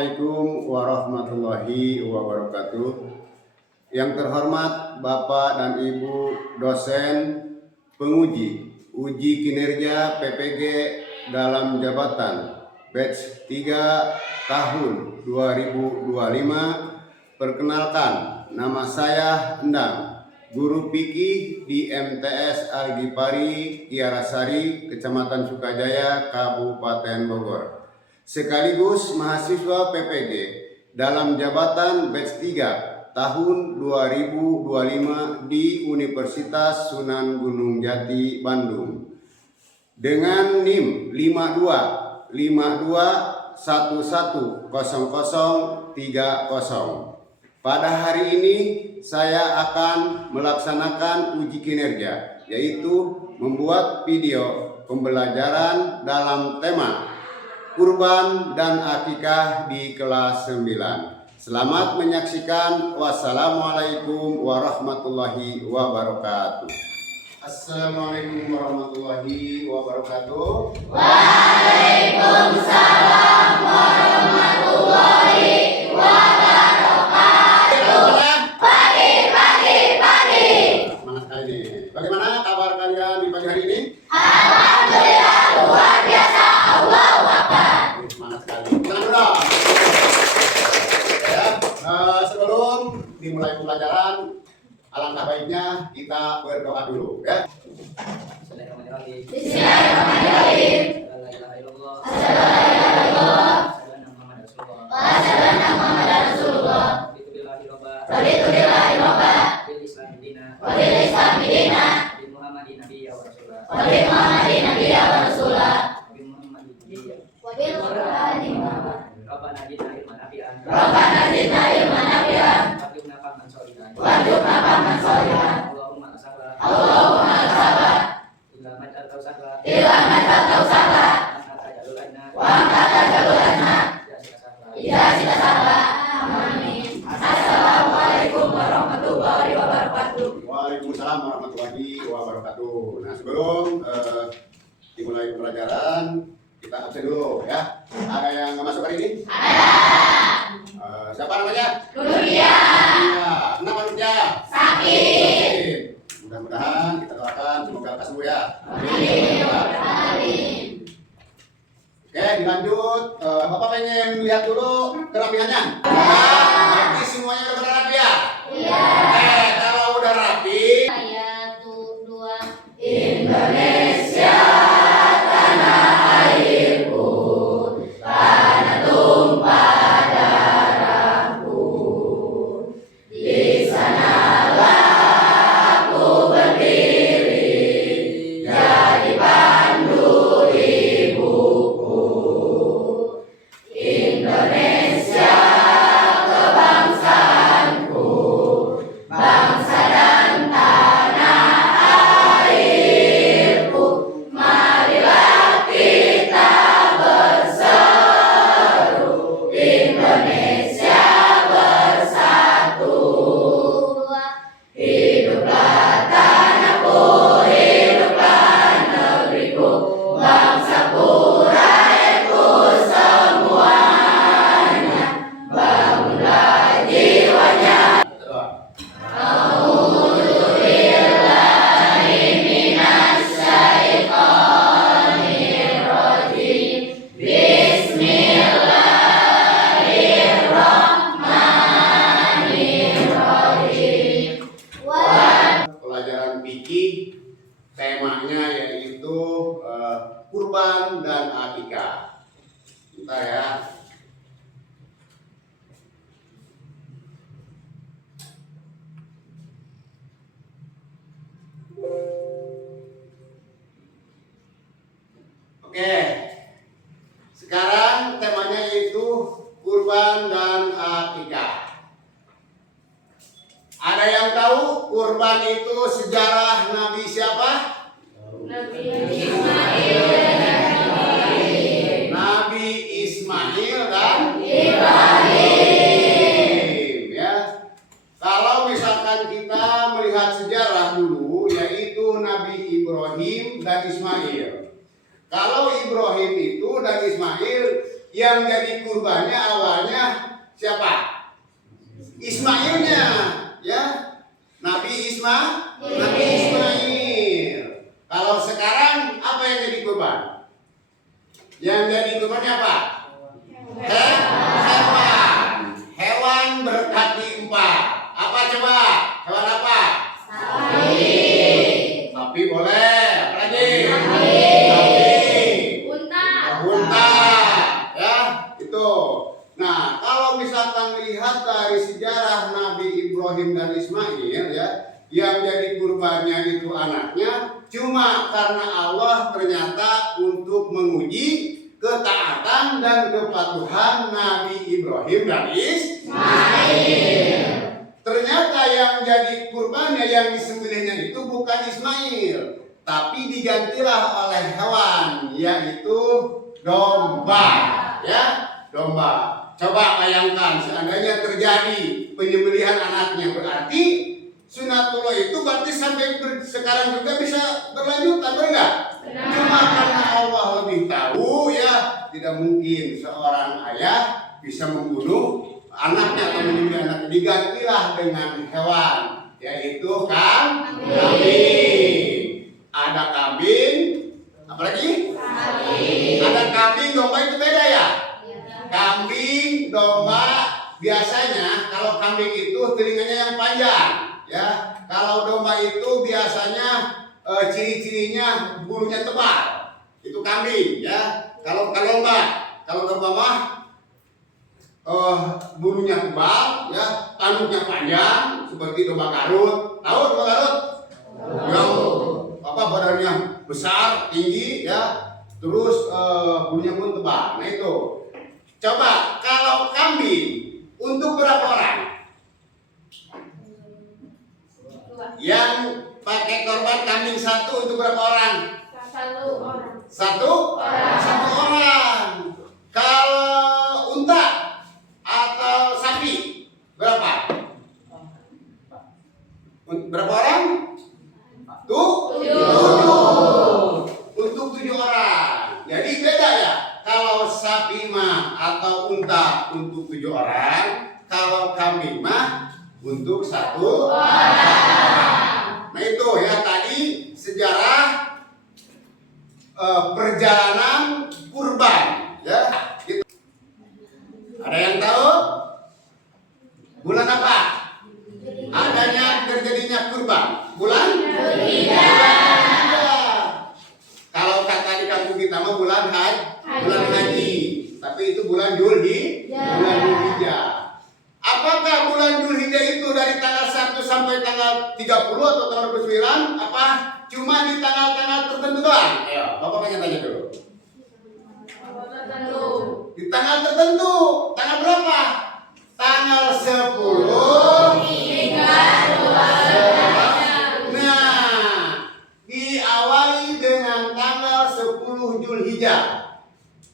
Assalamualaikum warahmatullahi wabarakatuh. Yang terhormat Bapak dan Ibu dosen penguji uji kinerja PPG dalam jabatan batch 3 tahun 2025. Perkenalkan, nama saya Endang, guru fikih di MTS Al-Ghifari Kiarasari, Kecamatan Sukajaya, Kabupaten Bogor, sekaligus mahasiswa PPG dalam jabatan batch 3 tahun 2025 di Universitas Sunan Gunung Jati, Bandung, dengan NIM 52110030. Pada hari ini saya akan melaksanakan uji kinerja, yaitu membuat video pembelajaran dalam tema kurban dan akikah di kelas 9. Selamat menyaksikan. Wassalamualaikum warahmatullahi wabarakatuh. Assalamualaikum warahmatullahi wabarakatuh. Waalaikumsalam warahmatullahi wabarakatuh. Pagi. Semangat kali ini. Bagaimana kabar kalian di pagi hari ini? Alhamdulillah, luar biasa. Allahu Akbar. Semangat sekali. Tenang dulu. Sebelum dimulai pembelajaran, alangkah baiknya kita berdoa dulu, ya. Bismillahirrahmanirrahim. Asyhadu an la ilaha illallah Wa asyhadu anna Muhammadar Rasulullah. Raditu billahi robba. Bil Islami dina. Wa bi Muhammadin nabiyya wa rasulah. Wa bil Qur'ani Rabbana zidna ilman nafi'an. Warzuqna fahman sholihan. Allahumma asabah. Ila madal sahla. Wa anta tajalulana. Ida sita sahla. Amin. Assalamualaikum warahmatullahi wabarakatuh. Waalaikumsalam warahmatullahi wabarakatuh. Nah, sebelum dimulai pembelajaran, kita absen dulu, ya. Ada yang nggak masuk hari ini? Siapa namanya? Nuria. Iya. Kenapa Nuria? Sakit. Mudah-mudahan kita doakan semoga lekas sembuh, ya. Amin. Oke, dilanjut. Bapak pengen lihat dulu kerapihannya. Berarti semuanya udah pada rapi, ya? Iya. Kalau udah rapi, Ayat 2. Indonesia tanah airku, tanah tumpah darahku. Di sanalah aku berdiri, jadi pandu ibuku. Indonesia kebangsaanku, bangsa dan tanah airku. Marilah kita berseru, Indonesia bersatu. Hiduplah tanahku, hiduplah negeriku, bangsaku, rakyatku semuanya. Bangunlah jiwanya. pelajaran fikih temanya yaitu kurban dan akikah. Bentar, ya. Oke. Sekarang temanya yaitu kurban dan akikah. Ada yang tahu kurban itu sejarah Nabi siapa? Nabi Ismail dan Ibrahim, ya. Kalau misalkan kita melihat sejarah dulu, yaitu Nabi Ibrahim dan Ismail. Kalau Ibrahim itu dan Ismail yang jadi kurbannya awalnya siapa? Ismailnya, ya. Nabi Ismail. Kalau sekarang apa yang jadi kurban? Yang jadi kurbannya apa? Hewan berkaki 4. Apa coba? Hewan apa? Sapi boleh. Apa lagi? Unta. Ya, itu. Nah, kalau misalkan lihat dari sejarah Nabi Ibrahim dan Ismail, ya, yang jadi kurbannya itu anaknya, cuma karena Allah ternyata untuk menguji ketaatan dan kepatuhan Nabi Ibrahim dan Ismail. Ternyata yang jadi kurbannya, yang disembelihnya itu bukan Ismail, tapi digantilah oleh hewan, yaitu domba. Ya, domba. Coba bayangkan seandainya terjadi penyembelihan anaknya, berarti sunatullah itu berarti sampai sekarang juga bisa berlanjut, atau enggak? Cuma karena Allah lebih tahu, ya, tidak mungkin seorang ayah bisa membunuh anaknya atau menyembelih anaknya. Digantilah dengan hewan, yaitu kambing. Ada kambing, apalagi? Ada kambing, domba itu beda ya? Kambing, domba, biasanya kalau kambing itu telinganya yang panjang, ya. Kalau domba itu biasanya ciri-cirinya bulunya tebal. Itu kambing, ya. Kalau domba mah bulunya tebal, ya, tanduknya panjang seperti domba Garut. Tahu domba Garut? Yang badannya besar, tinggi, ya. Terus bulunya pun tebal. Nah itu. Coba kalau kambing untuk berapa orang? Yang pakai korban kambing satu untuk berapa orang? Satu orang. Kalau unta atau sapi berapa? Berapa orang? Untuk 7 orang. Jadi beda ya. Kalau sapi mah atau unta untuk 7 orang, kalau kambing mah untuk 1 orang. Nah itu ya tadi sejarah perjalanan kurban, ya. Gitu. Ada yang tahu bulan apa terjadinya kurban? Bulan Dzulhijjah. Kalau kata di kampung kita mah bulan haji, tapi itu bulan Dzulhijjah. Apakah bulan Dzulhijjah itu dari tanggal 1 sampai tanggal 30 atau tanggal 29? Apa cuma di tanggal-tanggal tertentu doang? Ayo, Bapak pengen tanya dulu. Di tanggal tertentu. Tanggal berapa? Tanggal 10 hingga 12. Nah, diawali dengan tanggal 10 Dzulhijjah.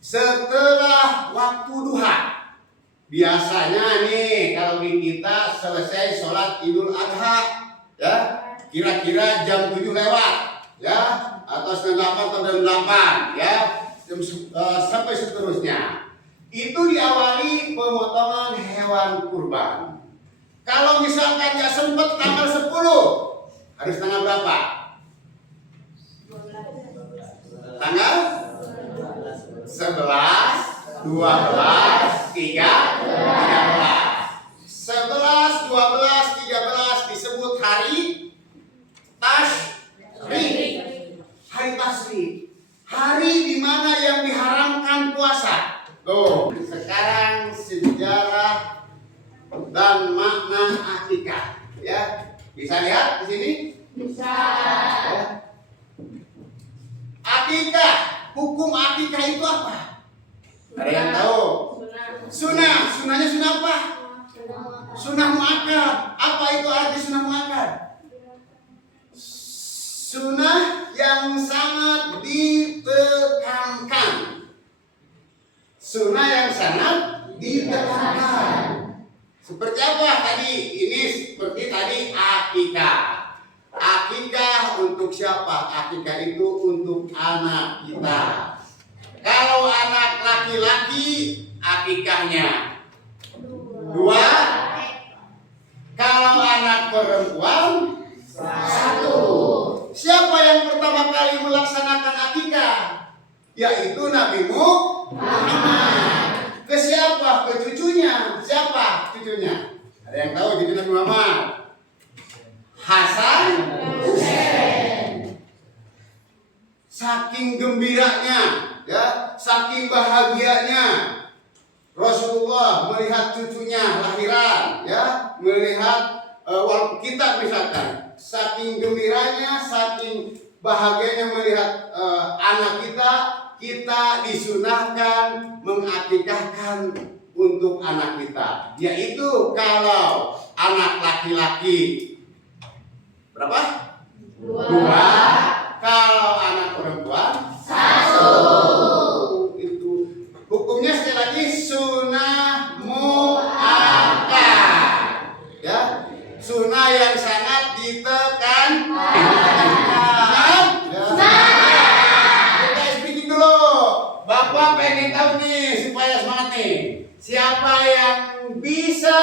Setelah waktu duha. Biasanya nih kalau di kita selesai sholat Idul Adha, ya, kira-kira jam 7 lewat, ya, atau setengah 8 atau jam 8, ya, sampai seterusnya. Itu diawali pemotongan hewan kurban. Kalau misalkan nggak sempat tanggal 10, harus tanggal berapa? Tanggal 11, 12, 13. 11, 12, 13 disebut hari Tasyrik. Hari Tasyrik. Hari di mana yang diharamkan puasa. Tuh, sekarang sejarah dan makna akikah, ya. Bisa lihat di sini? Bisa. Ya. Akikah, hukum akikah itu apa? Ada yang tahu? Sunahnya sunah apa? Sunah muakkad. Apa itu arti sunah muakkad? Sunah yang sangat ditekankan. Sunah yang sangat ditekankan. Seperti apa tadi? Ini seperti tadi akikah. Akikah untuk siapa? Akikah itu untuk anak kita. Kalau anak laki-laki, akikahnya perempuan? Satu. Siapa yang pertama kali melaksanakan akikah? Yaitu Nabi Muhammad. Ke siapa? Ke cucunya. Siapa cucunya? Ada yang tahu cucu Nabi Muhammad? Hasan Husain. Saking gembiranya, ya, saking bahagianya Rasulullah melihat cucunya lahiran, ya, melihat kita misalkan, saking gembiranya, saking bahagianya melihat anak kita disunahkan mengakikahkan untuk anak kita, yaitu kalau anak laki-laki berapa? Dua. Kalau anak perempuan? Satu. Itu hukumnya sekali lagi sunnah muakkad, ya, sunnah yang sangat ditekan. Kita speaking dulu. Bapak pengen tahu nih supaya semangat nih. Siapa yang bisa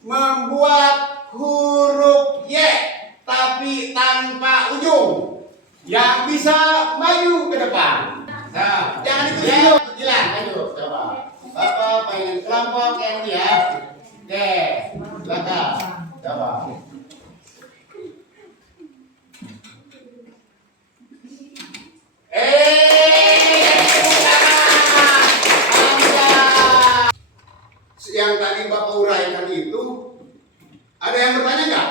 membuat huruf Y tapi tanpa ujung? Yang bisa maju ke depan. Nah, jangan itu dulu. Gila, maju. Coba. Bapak pengen kelompok yang ini ya. Oke, silakan. Coba. Yang tadi Bapak uraikan itu, ada yang bertanya nggak?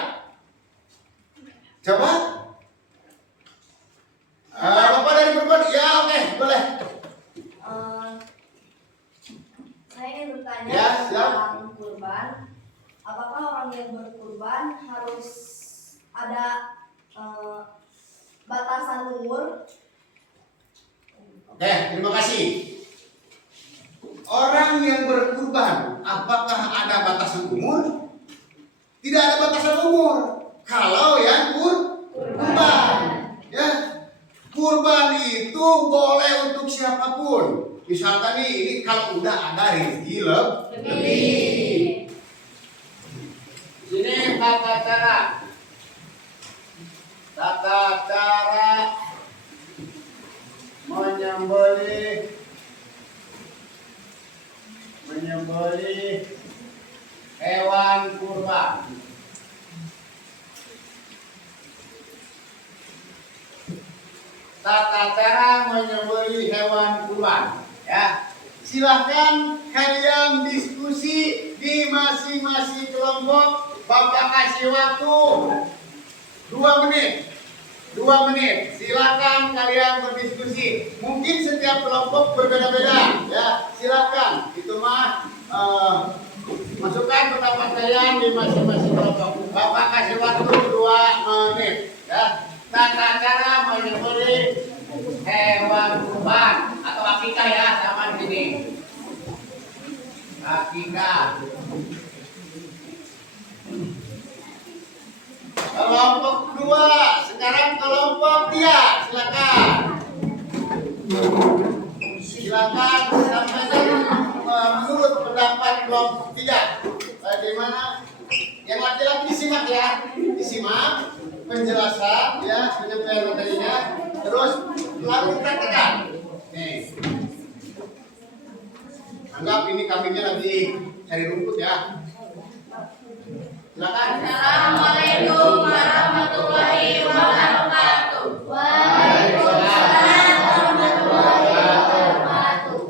Coba. Bapak dari berbuat, ya oke, boleh. Saya ingin bertanya Ya, tentang kurban. Apakah orang yang berkurban harus ada batasan umur? Oke, terima kasih. Orang yang berkurban, apakah ada batasan umur? Tidak ada batasan umur. Kalau yang kurban, ya, kurban itu boleh untuk siapapun. Misalkan nih, ini kalau udah ada rezeki lebih. Ini tata cara menyembelih hewan kurban. Tata cara menyembelih hewan kurban, ya. Silahkan kalian diskusi di masing-masing kelompok. Bapak kasih waktu 2 menit. 2 menit. Silakan kalian berdiskusi. Mungkin setiap kelompok berbeda-beda, ya. Silakan. Itu mah masukkan pendapat kalian di masing-masing kelompok. Bapak kasih waktu 2 menit, ya. Tata cara menyembelih hewan kurban atau akikah, ya, sama di sini. Akikah. Kelompok 2, sekarang kelompok 3, silakan. Silakan sampaikan menurut pendapat kelompok 3. Bagaimana? Yang laki-laki disimak, ya, disimak penjelasan, ya, penyampaian materinya, terus lalu praktekkan. Nih, anggap ini kambingnya lagi cari rumput, ya. Silakan. Assalamualaikum warahmatullahi wabarakatuh. Waalaikumsalam warahmatullahi wabarakatuh.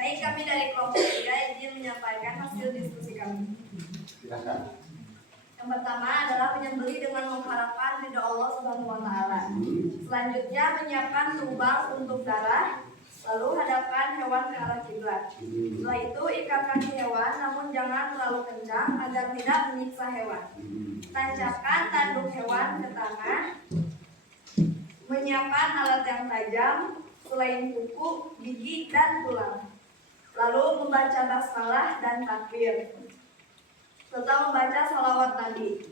Baik, kami dari kelompok 3 izin menyampaikan hasil diskusi kami. Silakan. Yang pertama adalah menyembelih dengan mengharapkan ridha Allah Subhanahu wa taala. Selanjutnya menyiapkan tumbal untuk darah, lalu hadapkan hewan ke arah kiblat. Setelah itu ikat kaki hewan namun jangan terlalu kencang agar tidak menyiksa hewan. Tancapkan tanduk hewan ke tanah. Menyiapkan alat yang tajam selain kuku, gigi, dan tulang. Lalu membaca basmalah dan takbir serta membaca salawat Nabi.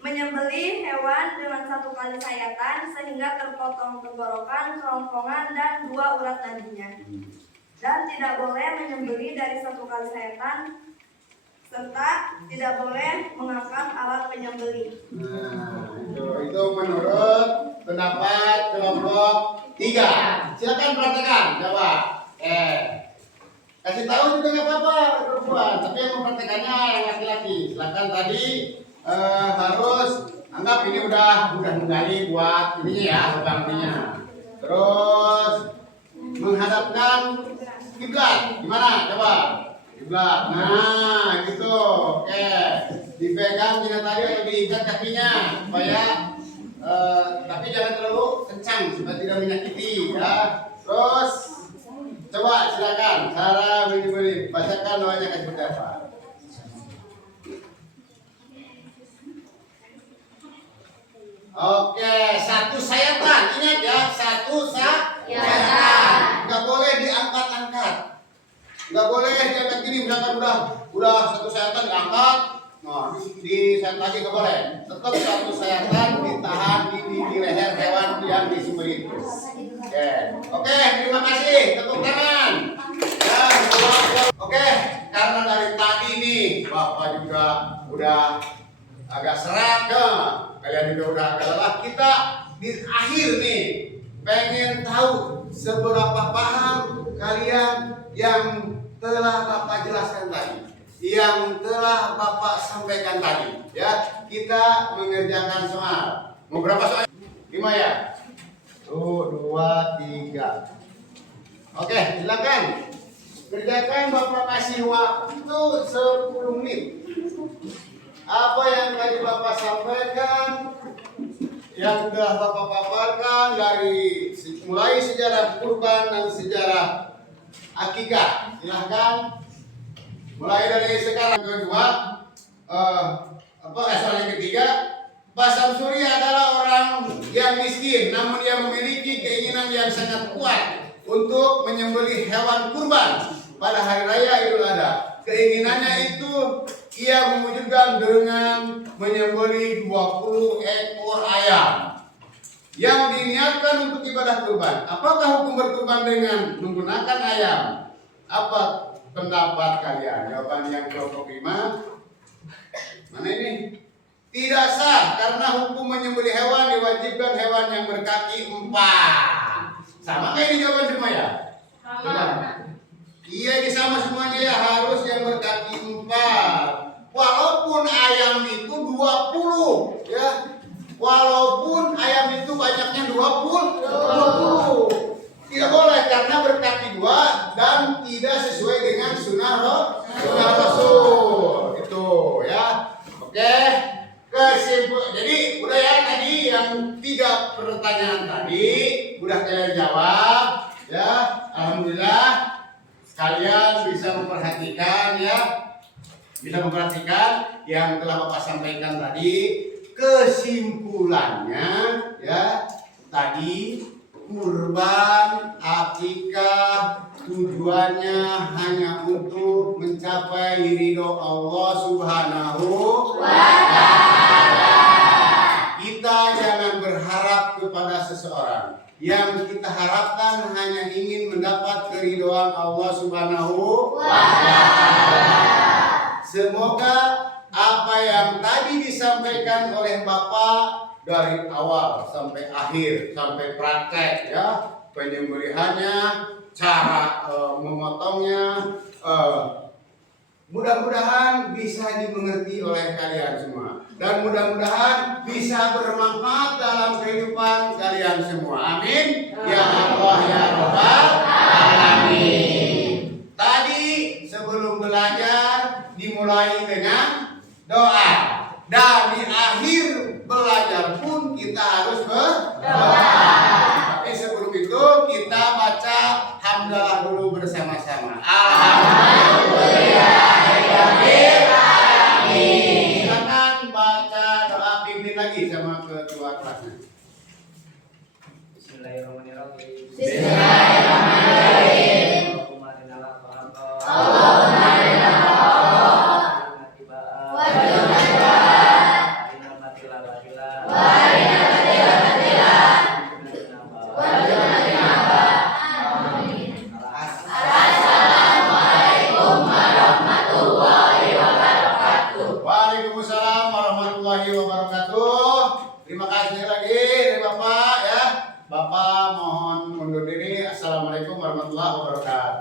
Menyembelih hewan dengan 1 kali sayatan sehingga terpotong tenggorokan, kerongkongan, dan 2 urat nadinya. Dan tidak boleh menyembelih dari 1 kali sayatan serta tidak boleh mengangkat alat penyembelih. Nah, itu menurut pendapat kelompok 3. Silakan praktekkan, coba. Kasih tahu juga nggak apa-apa perempuan, tapi yang mempraktekannya yang laki-laki. Silakan tadi harus anggap ini udah menggali buat ininya ya, lubang ininya. Terus menghadapkan kiblat. Gimana? Coba. Kiblat. Nah, gitu. Oke. Dipegang tidak tadi atau diikat kakinya supaya tapi jangan terlalu kencang supaya tidak menyakiti ya. Terus coba silakan cara menyembelih. Bacakan doanya kan seperti apa? Oke, 1 sayatan. Ingat ya, 1 sayatan. Nggak boleh diangkat-angkat. Nggak boleh diangkat gini, misalkan udah 1 sayatan diangkat. Nah, di sayat lagi nggak boleh. Tetap 1 sayatan ditahan di leher hewan yang disembelih. Oke, terima kasih. Tepuk tangan. Oke, karena dari tadi nih Bapak juga udah agak serak ya. Kalian juga udah agak lelah. Kita di akhir nih pengen tahu seberapa paham kalian yang telah Bapak jelaskan tadi, yang telah Bapak sampaikan tadi. Ya, kita mengerjakan soal. Mau berapa soal? 5 ya? 2, 3. Oke, silakan. Kerjakan, Bapak kasih waktu 10 menit. Apa yang tadi Bapak sampaikan, yang telah Bapak paparkan dari mulai sejarah kurban dan sejarah akikah. Silahkan mulai dari sekarang. Kedua, soal yang ketiga, Pak Samsuri adalah orang yang miskin, namun dia memiliki keinginan yang sangat kuat untuk menyembelih hewan kurban pada hari raya Idul Adha. Keinginannya itu ia mewujudkan dengan menyembelih 20 ekor ayam yang diniatkan untuk ibadah kurban. Apakah hukum berkurban dengan menggunakan ayam? Apa pendapat kalian? Jawaban yang kelompok 5. Mana ini? Tidak sah karena hukum menyembelih hewan diwajibkan hewan yang berkaki 4. Sama kayak ini jawaban semua ya? Sama. Iya, ini sama semuanya ya, harus yang berkaki 4. Walaupun ayam itu 20 ya. Walaupun ayam itu banyaknya 20. Tidak boleh karena berkaki 2 dan tidak sesuai dengan sunnah Rasul. Itu ya. Oke. Jadi udah ya, tadi yang 3 pertanyaan tadi udah kalian jawab ya. Alhamdulillah kalian bisa memperhatikan ya, yang telah Bapak sampaikan tadi. Kesimpulannya ya, tadi kurban akikah tujuannya hanya untuk mencapai ridho Allah Subhanahu wa Ta'ala. Kita jangan berharap kepada seseorang. Yang kita harapkan hanya ingin mendapat keridhaan Allah Subhanahu wa Ta'ala. Semoga apa yang tadi disampaikan oleh Bapak dari awal sampai akhir, sampai praktek ya, penyembelihannya, cara memotongnya, mudah-mudahan bisa dimengerti oleh kalian semua, dan mudah-mudahan bisa bermanfaat dalam kehidupan kalian semua. Amin ya Allah ya Rabbal alamin. Tadi sebelum belajar dimulai dengan doa, dan di akhir belajar pun kita harus berdoa. Tapi sebelum itu kita baca hamdalah dulu bersama-sama. Alhamdulillahirabbil alamin. Silakan baca doa pimpin lagi sama ketua kelasnya. Bismillahirrahmanirrahim. Bismillahirrahmanirrahim. Allahumma warahmatullahi wabarakatuh.